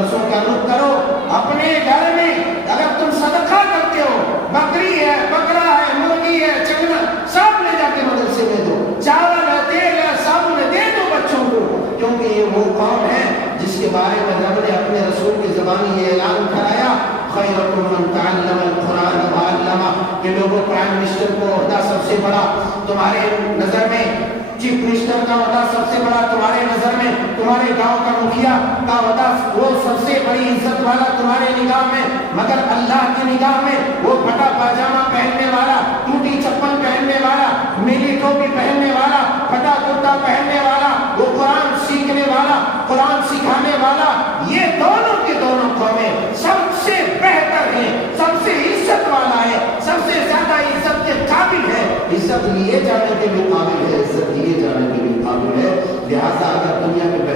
مدرسوں کا رخ کرو. اپنے گھر میں اگر تم صدقہ کرتے ہو، بکری ہے، بکرا ہے، مرغی ہے، چکنا، سب لے جا کے مدرسے میں دو. چاول ہے، تیل ہے، صابن دے دو بچوں کو، کیونکہ یہ وہ قوم ہے جس کے بارے میں رب نے اپنے رسول کی زبان یہ اعلان کرایا، خیرکم من تعلم القرآن وعلمہ، کہ لوگوں پرائم منسٹر کو عہدہ سب سے بڑا تمہارے نظر میں، چیف منسٹر کا عہدہ سب سے بڑا تمہارے نظر میں، تمہارے گاؤں کا مکھیا کا عہدہ وہ سب سے بڑی عزت والا تمہارے نگاہ میں، مگر اللہ کی نگاہ میں وہ پھٹا پاجامہ پہننے والا، ٹوٹی چپل پہننے والا، نیلی ٹوپی پہننے والا، پھٹا کرتا پہننے والا، وہ قرآن سیکھنے والا، قرآن سکھانے والا، یہ دونوں کے دونوں قومیں سب سے بہتر ہیں، سب سے عزت والا ہے، سب سے زیادہ عزت کے قابل ہے، عزت لیے جانے کے بھی قابل ہے، عزت دیے جانے کے بھی قابل ہے. لہذا اگر دنیا میں